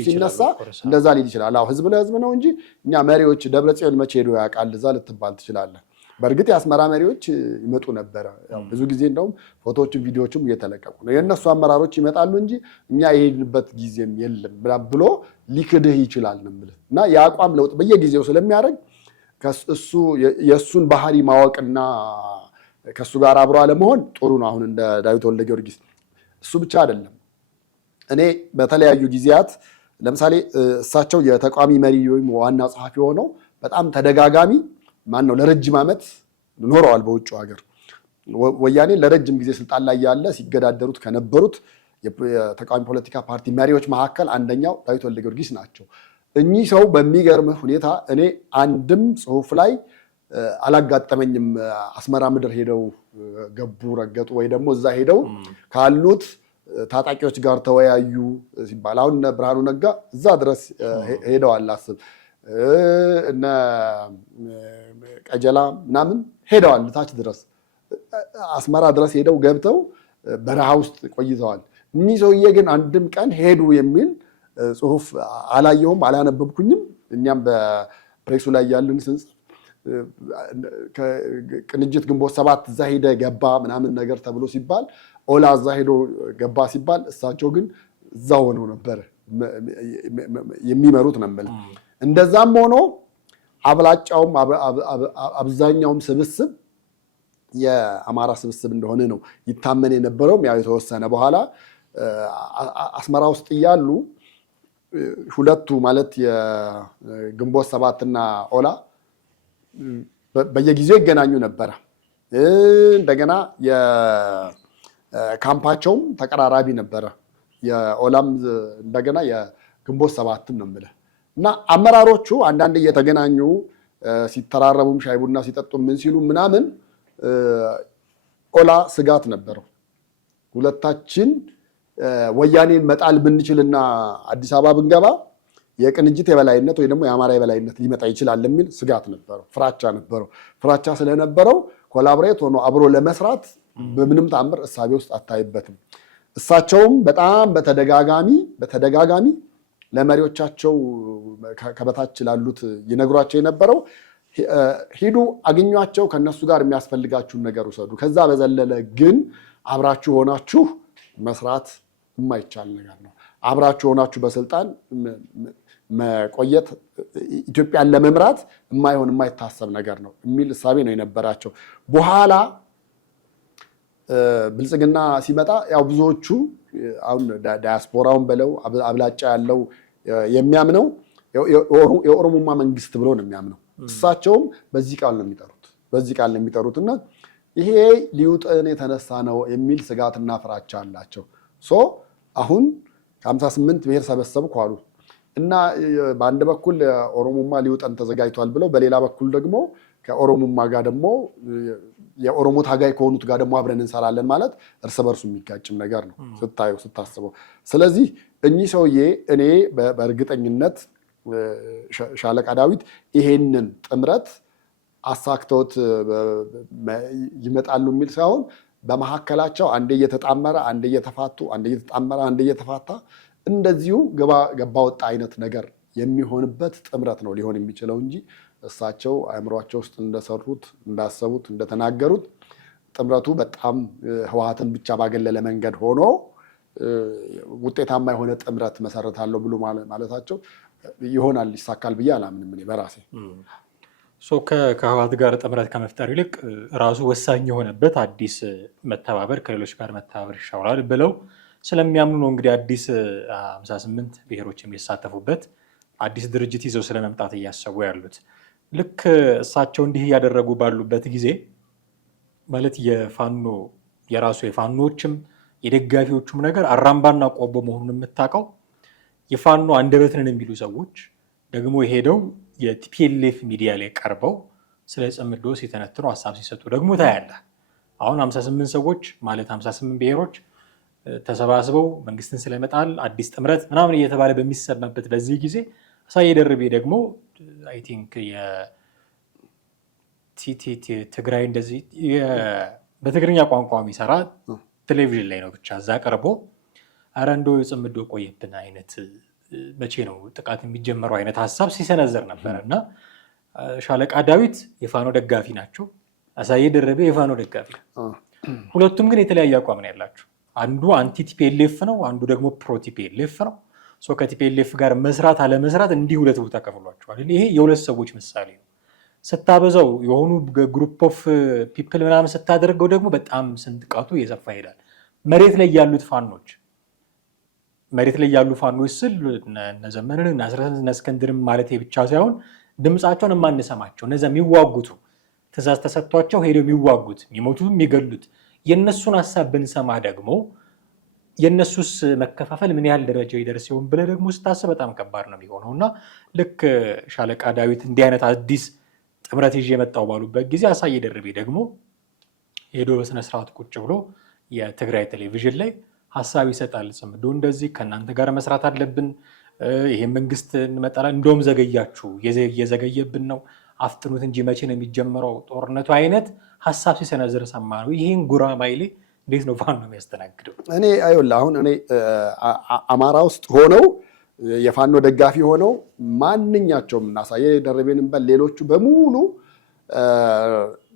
ሲነሳ እንደዛ ሊል ይችላል። አዎ ህዝብ ለህዝብ ነው እንጂ እኛ መሪዎች ደብረጽዮን መቼ ሄዶ ያውቃል እዛ ልትባል ትችላለህ። በእርግጥ የአስመራ መሪዎች ይመጡ ነበረ። ብዙ ጊዜ እንደውም ፎቶዎችም ቪዲዮዎችም እየተለቀቁ ነው። የእነሱ አመራሮች ይመጣሉ እንጂ እኛ የሄድንበት ጊዜም የለም ብሎ ሊክድህ ይችላል ነው የምልህ። እና የአቋም ለውጥ በየጊዜው ስለሚያደርግ እሱ የእሱን ባህሪ ማወቅና ከእሱ ጋር አብሮ አለመሆን ጥሩ ነው። አሁን እንደ ዳዊት ወልደ ጊዮርጊስ እሱ ብቻ አይደለም። እኔ በተለያዩ ጊዜያት ለምሳሌ እሳቸው የተቃዋሚ መሪ ወይም ዋና ጸሐፊ ሆነው በጣም ተደጋጋሚ ለረጅም ዓመት ኖረዋል በውጭ ሀገር። ወያኔ ለረጅም ጊዜ ስልጣን ላይ ያለ ሲገዳደሩት ከነበሩት የተቃዋሚ ፖለቲካ ፓርቲ መሪዎች መካከል አንደኛው ዳዊት ወልደ ጊዮርጊስ ናቸው። እኚህ ሰው በሚገርምህ ሁኔታ እኔ አንድም ጽሁፍ ላይ አላጋጠመኝም አስመራ ምድር ሄደው ገቡ ረገጡ ወይ ደግሞ እዛ ሄደው ካሉት ታጣቂዎች ጋር ተወያዩ ሲባል አሁን ብርሃኑ ነጋ እዛ ድረስ ሄደዋል። አስብ እነ ቀጀላ ምናምን ሄደዋል ታች ድረስ አስመራ ድረስ ሄደው ገብተው በረሃ ውስጥ ቆይተዋል። እኚህ ሰውዬ ግን አንድም ቀን ሄዱ የሚል ጽሁፍ አላየሁም፣ አላነበብኩኝም። እኛም በፕሬሱ ላይ ያለን ስንጽፍ ቅንጅት ግንቦት ሰባት እዛ ሄደ ገባ ምናምን ነገር ተብሎ ሲባል ኦላ እዛ ሄዶ ገባ ሲባል እሳቸው ግን እዛ ሆነው ነበር የሚመሩት ነው የምልህ። እንደዛም ሆኖ አብላጫውም አብዛኛውም ስብስብ የአማራ ስብስብ እንደሆነ ነው ይታመን የነበረውም። ያው የተወሰነ በኋላ አስመራ ውስጥ እያሉ ሁለቱ ማለት የግንቦት ሰባትና ኦላ በየጊዜው ይገናኙ ነበረ። እንደገና የካምፓቸውም ተቀራራቢ ነበረ። የኦላም እንደገና የግንቦት ሰባትም ነው የምልህ። እና አመራሮቹ አንዳንድ እየተገናኙ ሲተራረቡም ሻይ ቡና ሲጠጡ ምን ሲሉ ምናምን ኦላ ስጋት ነበረው። ሁለታችን ወያኔን መጣል ብንችልና አዲስ አበባ ብንገባ የቅንጅት የበላይነት ወይ ደግሞ የአማራ የበላይነት ሊመጣ ይችላል የሚል ስጋት ነበረው፣ ፍራቻ ነበረው። ፍራቻ ስለነበረው ኮላቦሬት ሆኖ አብሮ ለመስራት በምንም ተአምር እሳቤ ውስጥ አታይበትም። እሳቸውም በጣም በተደጋጋሚ ለመሪዎቻቸው ከበታች ላሉት ይነግሯቸው የነበረው ሂዱ፣ አግኟቸው፣ ከነሱ ጋር የሚያስፈልጋችሁን ነገር ውሰዱ። ከዛ በዘለለ ግን አብራችሁ ሆናችሁ መስራት የማይቻል ነገር ነው። አብራችሁ ሆናችሁ በስልጣን መቆየት ኢትዮጵያን ለመምራት የማይታሰብ ነገር ነው የሚል እሳቤ ነው የነበራቸው። በኋላ ብልጽግና ሲመጣ ያው ብዙዎቹ አሁን ዳያስፖራውን በለው አብላጫ ያለው የሚያምነው የኦሮሞማ መንግስት ብሎ ነው የሚያምነው። እሳቸውም በዚህ ቃል ነው የሚጠሩት እና ይሄ ሊውጠን የተነሳ ነው የሚል ስጋትና ፍራቻ አላቸው። አሁን ከ58 ብሔር ሰበሰብኩ አሉ እና በአንድ በኩል ኦሮሞማ ሊውጠን ተዘጋጅቷል ብለው፣ በሌላ በኩል ደግሞ ከኦሮሞማ ጋር ደግሞ የኦሮሞ ታጋይ ከሆኑት ጋር ደግሞ አብረን እንሰራለን ማለት እርስ በርሱ የሚጋጭም ነገር ነው ስታስበው። ስለዚህ እኚህ ሰውዬ እኔ በእርግጠኝነት ሻለቃ ዳዊት ይሄንን ጥምረት አሳክተውት ይመጣሉ የሚል ሳይሆን በመካከላቸው አንዴ እየተጣመረ አንዴ እየተፋቱ አንዴ እየተጣመረ አንዴ እየተፋታ እንደዚሁ ገባ ወጣ አይነት ነገር የሚሆንበት ጥምረት ነው ሊሆን የሚችለው እንጂ እሳቸው አእምሯቸው ውስጥ እንደሰሩት እንዳሰቡት እንደተናገሩት ጥምረቱ በጣም ህወሓትን ብቻ ባገለለ መንገድ ሆኖ ውጤታማ የሆነ ጥምረት መሰረታለሁ ብሎ ማለታቸው ይሆናል ይሳካል ብዬ አላምንም እኔ በራሴ። ከህወሓት ጋር ጥምረት ከመፍጠር ይልቅ ራሱ ወሳኝ የሆነበት አዲስ መተባበር ከሌሎች ጋር መተባበር ይሻላል ብለው ስለሚያምኑ ነው እንግዲህ አዲስ 58 ብሔሮች የሚሳተፉበት አዲስ ድርጅት ይዘው ስለመምጣት እያሰቡ ያሉት። ልክ እሳቸው እንዲህ እያደረጉ ባሉበት ጊዜ ማለት የፋኖ የራሱ የፋኖዎችም የደጋፊዎቹም ነገር አራምባና ቆቦ መሆኑን የምታውቀው የፋኖ አንደበትን የሚሉ ሰዎች ደግሞ ሄደው የቲፒኤልኤፍ ሚዲያ ላይ ቀርበው ስለ ጽምዶ ሲተነትኑ ሀሳብ ሲሰጡ ደግሞ ታያለህ። አሁን 58 ሰዎች ማለት 58 ብሔሮች ተሰባስበው መንግስትን ስለመጣል አዲስ ጥምረት ምናምን እየተባለ በሚሰማበት በዚህ ጊዜ አሳየ ደርቤ ደግሞ አይ ቲንክ ትግራይ እንደዚህ በትግርኛ ቋንቋ የሚሰራ ቴሌቪዥን ላይ ነው ብቻ እዛ ቀርቦ ኧረ እንደው ጽምዶ ቆየብን አይነት መቼ ነው ጥቃት የሚጀመረው አይነት ሀሳብ ሲሰነዘር ነበረ እና ሻለቃ ዳዊት የፋኖ ደጋፊ ናቸው፣ አሳየ ደርቤ የፋኖ ደጋፊ ነው። ሁለቱም ግን የተለያየ አቋም ነው ያላቸው። አንዱ አንቲ ቲፒኤልኤፍ ነው፣ አንዱ ደግሞ ፕሮ ቲፒኤልኤፍ ነው። ከቲፒኤልኤፍ ጋር መስራት አለመስራት እንዲህ ሁለት ቦታ ከፍሏቸዋል። ይሄ የሁለት ሰዎች ምሳሌ ነው። ስታበዛው የሆኑ ግሩፕ ኦፍ ፒፕል ምናምን ስታደርገው ደግሞ በጣም ስንጥቃቱ እየሰፋ ይሄዳል። መሬት ላይ ያሉት ፋኖች ስል እነ ዘመንን እነ አስረስን እነ እስክንድርን ማለት ብቻ ሳይሆን ድምፃቸውን የማንሰማቸው እነዚያ የሚዋጉቱ ትእዛዝ ተሰጥቷቸው ሄደው የሚዋጉት የሚሞቱ የሚገሉት የእነሱን ሀሳብ ብንሰማ ደግሞ የእነሱስ መከፋፈል ምን ያህል ደረጃ ይደርስ ሲሆን ብለህ ደግሞ ስታስብ በጣም ከባድ ነው የሚሆነው እና ልክ ሻለቃ ዳዊት እንዲህ አይነት አዲስ ጥምረት ይዤ የመጣው ባሉበት ጊዜ አሳየ ደርቤ ደግሞ ሄዶ በስነስርዓት ቁጭ ብሎ የትግራይ ቴሌቪዥን ላይ ሀሳብ ይሰጣል። ጽምዶ እንደዚህ ከእናንተ ጋር መስራት አለብን፣ ይሄ መንግስት እንመጣለን፣ እንደውም ዘገያችሁ፣ እየዘገየብን ነው፣ አፍጥኑት እንጂ መቼ ነው የሚጀምረው ጦርነቱ አይነት ሀሳብ ሲሰነዝር ሰማ ነው። ይሄን ጉራማይሌ እንዴት ነው ፋኖ የሚያስተናግደው? እኔ አይወላ አሁን እኔ አማራ ውስጥ ሆነው የፋኖ ደጋፊ ሆነው ማንኛቸውም እናሳየ ደርቤንም በል ሌሎቹ በሙሉ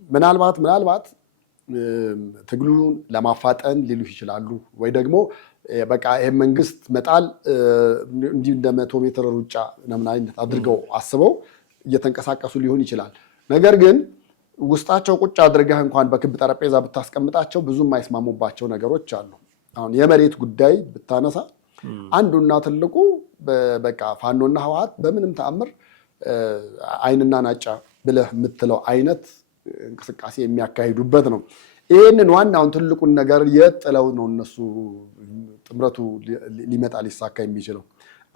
ምናልባት ትግሉን ለማፋጠን ሊሉ ይችላሉ ወይ ደግሞ በቃ ይሄ መንግስት መጣል እንዲህ እንደ 100 ሜትር ሩጫ ምናምን አይነት አድርገው አስበው እየተንቀሳቀሱ ሊሆን ይችላል። ነገር ግን ውስጣቸው ቁጭ አድርገህ እንኳን በክብ ጠረጴዛ ብታስቀምጣቸው ብዙ የማይስማሙባቸው ነገሮች አሉ። አሁን የመሬት ጉዳይ ብታነሳ አንዱና ትልቁ በቃ ፋኖና ህወሓት በምንም ተአምር አይንና ናጫ ብለህ የምትለው አይነት እንቅስቃሴ የሚያካሂዱበት ነው። ይህንን ዋናውን ትልቁን ነገር የጥለው ነው እነሱ ጥምረቱ ሊመጣ ሊሳካ የሚችለው።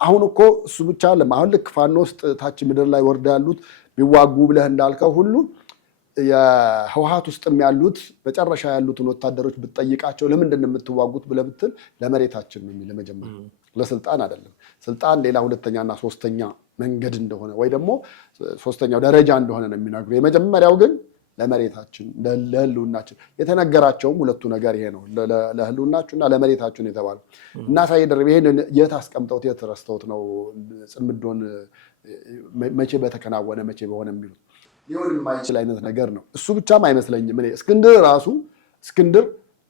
አሁን እኮ እሱ ብቻ አለም። አሁን ልክ ፋኖ ውስጥ ታች ምድር ላይ ወርዳ ያሉት ቢዋጉ ብለህ እንዳልከው ሁሉ የህወሓት ውስጥም ያሉት መጨረሻ ያሉትን ወታደሮች ብትጠይቃቸው ለምንድን ነው የምትዋጉት ብለህ ብትል ለመሬታችን ነው የሚል ለመጀመሪያ ለስልጣን አይደለም። ስልጣን ሌላ ሁለተኛና ሶስተኛ መንገድ እንደሆነ ወይ ደግሞ ሶስተኛው ደረጃ እንደሆነ ነው የሚነግሩ። የመጀመሪያው ግን ለመሬታችን ለህልውናችን የተነገራቸውም ሁለቱ ነገር ይሄ ነው። ለህልውናችሁና ለመሬታችሁን የተባለው እና ሳይደርብ ይሄን የት አስቀምጠውት የት ረስተውት ነው ጽምዶን መቼ በተከናወነ መቼ በሆነ የሚሉት ሊሆን የማይችል አይነት ነገር ነው። እሱ ብቻም አይመስለኝም። እኔ እስክንድር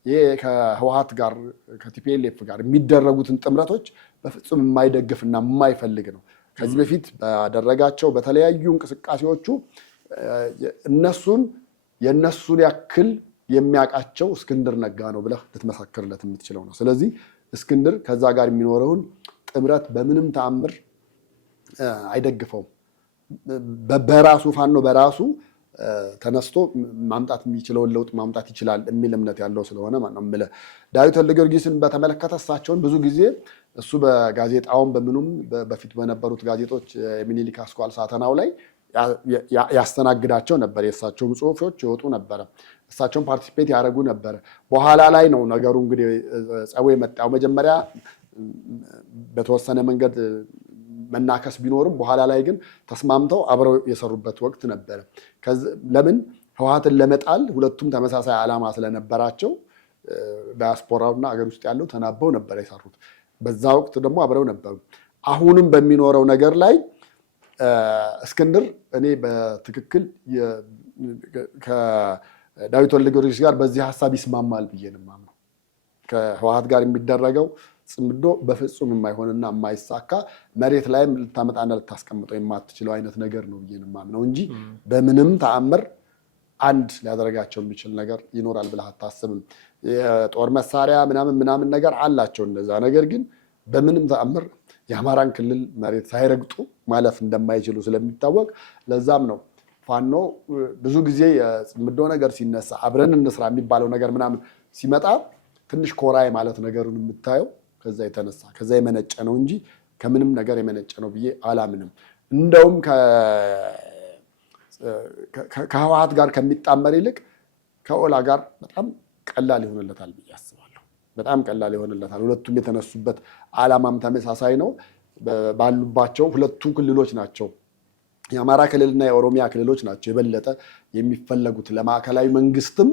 ይሄ ከህወሓት ጋር ከቲፒኤልኤፍ ጋር የሚደረጉትን ጥምረቶች በፍጹም የማይደግፍና የማይፈልግ ነው። ከዚህ በፊት ባደረጋቸው በተለያዩ እንቅስቃሴዎቹ የእነሱን ያክል የሚያውቃቸው እስክንድር ነጋ ነው ብለህ ልትመሰክርለት የምትችለው ነው። ስለዚህ እስክንድር ከዛ ጋር የሚኖረውን ጥምረት በምንም ተአምር አይደግፈውም። በራሱ ፋኖ በራሱ ተነስቶ ማምጣት የሚችለውን ለውጥ ማምጣት ይችላል የሚል እምነት ያለው ስለሆነ ማለት ነው የምልህ። ዳዊት ወልደጊዮርጊስን በተመለከተ እሳቸውን ብዙ ጊዜ እሱ በጋዜጣውም በምኑም በፊት በነበሩት ጋዜጦች የሚኒሊክ አስኳል ሳተናው ላይ ያስተናግዳቸው ነበር። የእሳቸውም ጽሁፎች ይወጡ ነበረ። እሳቸውን ፓርቲሲፔት ያደረጉ ነበረ። በኋላ ላይ ነው ነገሩ እንግዲህ ጸቡ የመጣው። መጀመሪያ በተወሰነ መንገድ መናከስ ቢኖርም በኋላ ላይ ግን ተስማምተው አብረው የሰሩበት ወቅት ነበረ። ለምን ህወሓትን ለመጣል ሁለቱም ተመሳሳይ ዓላማ ስለነበራቸው ዳያስፖራውና ሀገር ውስጥ ያለው ተናበው ነበር የሰሩት። በዛ ወቅት ደግሞ አብረው ነበሩ። አሁንም በሚኖረው ነገር ላይ እስክንድር እኔ በትክክል ከዳዊት ወልደጊዮርጊስ ጋር በዚህ ሀሳብ ይስማማል ብዬ ነው የማምነው። ከህወሓት ጋር የሚደረገው ጽምዶ በፍጹም የማይሆንና የማይሳካ መሬት ላይም ልታመጣና ልታስቀምጠው የማትችለው አይነት ነገር ነው ብዬ ነው የማምነው እንጂ በምንም ተአምር አንድ ሊያደርጋቸው የሚችል ነገር ይኖራል ብለህ አታስብም። የጦር መሳሪያ ምናምን ነገር አላቸው እነዛ። ነገር ግን በምንም ተአምር የአማራን ክልል መሬት ሳይረግጡ ማለፍ እንደማይችሉ ስለሚታወቅ ለዛም ነው ፋኖ ብዙ ጊዜ የጽምዶ ነገር ሲነሳ አብረን እንስራ የሚባለው ነገር ምናምን ሲመጣ ትንሽ ኮራይ ማለት ነገሩን የምታየው ከዛ የመነጨ ነው እንጂ ከምንም ነገር የመነጨ ነው ብዬ አላምንም። እንደውም ከህወሓት ጋር ከሚጣመር ይልቅ ከኦላ ጋር በጣም ቀላል ይሆንለታል ብዬ አስባለሁ። በጣም ቀላል ይሆንለታል። ሁለቱም የተነሱበት ዓላማም ተመሳሳይ ነው። ባሉባቸው ሁለቱ ክልሎች ናቸው፣ የአማራ ክልልና የኦሮሚያ ክልሎች ናቸው የበለጠ የሚፈለጉት። ለማዕከላዊ መንግስትም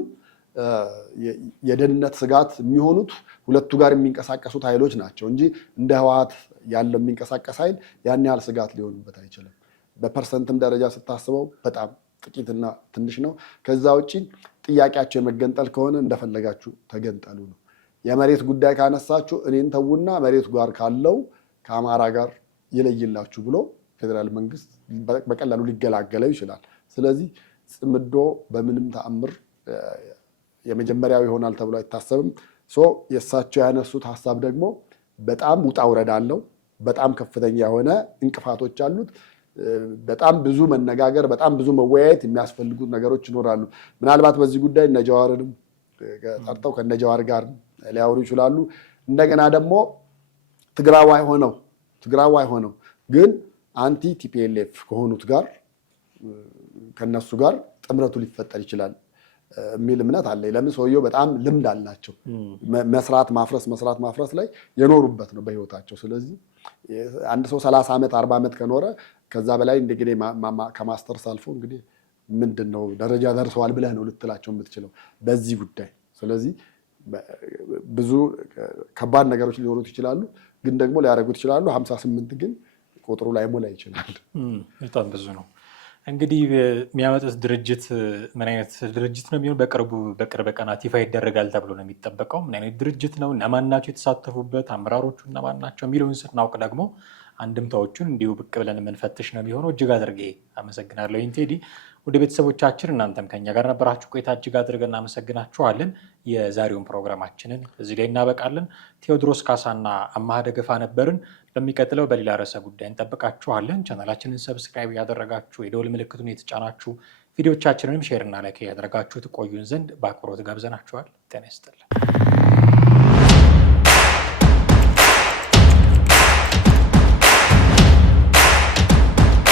የደህንነት ስጋት የሚሆኑት ሁለቱ ጋር የሚንቀሳቀሱት ኃይሎች ናቸው እንጂ እንደ ህወሓት ያለው የሚንቀሳቀስ ኃይል ያን ያህል ስጋት ሊሆኑበት አይችልም። በፐርሰንትም ደረጃ ስታስበው በጣም ጥቂትና ትንሽ ነው። ከዛ ውጭ ጥያቄያቸው የመገንጠል ከሆነ እንደፈለጋችሁ ተገንጠሉ ነው። የመሬት ጉዳይ ካነሳችሁ እኔን ተዉና መሬቱ ጋር ካለው ከአማራ ጋር ይለይላችሁ ብሎ ፌዴራል መንግስት በቀላሉ ሊገላገለው ይችላል። ስለዚህ ጽምዶ በምንም ተአምር የመጀመሪያው ይሆናል ተብሎ አይታሰብም። የእሳቸው ያነሱት ሀሳብ ደግሞ በጣም ውጣ ውረድ አለው። በጣም ከፍተኛ የሆነ እንቅፋቶች አሉት። በጣም ብዙ መነጋገር፣ በጣም ብዙ መወያየት የሚያስፈልጉት ነገሮች ይኖራሉ። ምናልባት በዚህ ጉዳይ እነ ጀዋርንም ጠርተው ከነ ጀዋር ጋር ሊያወሩ ይችላሉ። እንደገና ደግሞ ትግራዋይ ሆነው ግን አንቲ ቲፒኤልኤፍ ከሆኑት ጋር ከነሱ ጋር ጥምረቱ ሊፈጠር ይችላል የሚል እምነት አለ። ለምን ሰውየው በጣም ልምድ አላቸው። መስራት ማፍረስ ላይ የኖሩበት ነው በህይወታቸው። ስለዚህ አንድ ሰው 30 ዓመት 40 ዓመት ከኖረ ከዛ በላይ እንግዲህ ከማስተርስ አልፎ እንግዲህ ምንድነው ደረጃ ደርሰዋል ብለህ ነው ልትላቸው የምትችለው በዚህ ጉዳይ። ስለዚህ ብዙ ከባድ ነገሮች ሊኖሩት ይችላሉ፣ ግን ደግሞ ሊያደርጉት ይችላሉ። 58 ግን ቁጥሩ ላይ ሞላ ይችላል። በጣም ብዙ ነው። እንግዲህ የሚያመጡት ድርጅት ምን አይነት ድርጅት ነው የሚሆን በቅርብ ቀናት ይፋ ይደረጋል ተብሎ ነው የሚጠበቀው። ምን አይነት ድርጅት ነው፣ እነማን ናቸው የተሳተፉበት፣ አመራሮቹ እነማን ናቸው የሚለውን ስናውቅ ደግሞ አንድምታዎቹን እንዲሁ ብቅ ብለን የምንፈትሽ ነው የሚሆነው። እጅግ አድርጌ አመሰግናለሁ ቴዲ። ወደ ቤተሰቦቻችን እናንተም ከኛ ጋር ነበራችሁ ቆይታ እጅግ አድርገን እናመሰግናችኋለን። የዛሬውን ፕሮግራማችንን እዚህ ላይ እናበቃለን። ቴዎድሮስ ካሳና አማሃ ደገፋ ነበርን። በሚቀጥለው በሌላ ርዕሰ ጉዳይ እንጠብቃችኋለን። ቻናላችንን ሰብስክራይብ ያደረጋችሁ የደወል ምልክቱን የተጫናችሁ ቪዲዮቻችንንም ሼርና ላይክ ያደረጋችሁ ትቆዩን ዘንድ በአክብሮት ጋብዘናችኋል። ጤና ይስጥልን።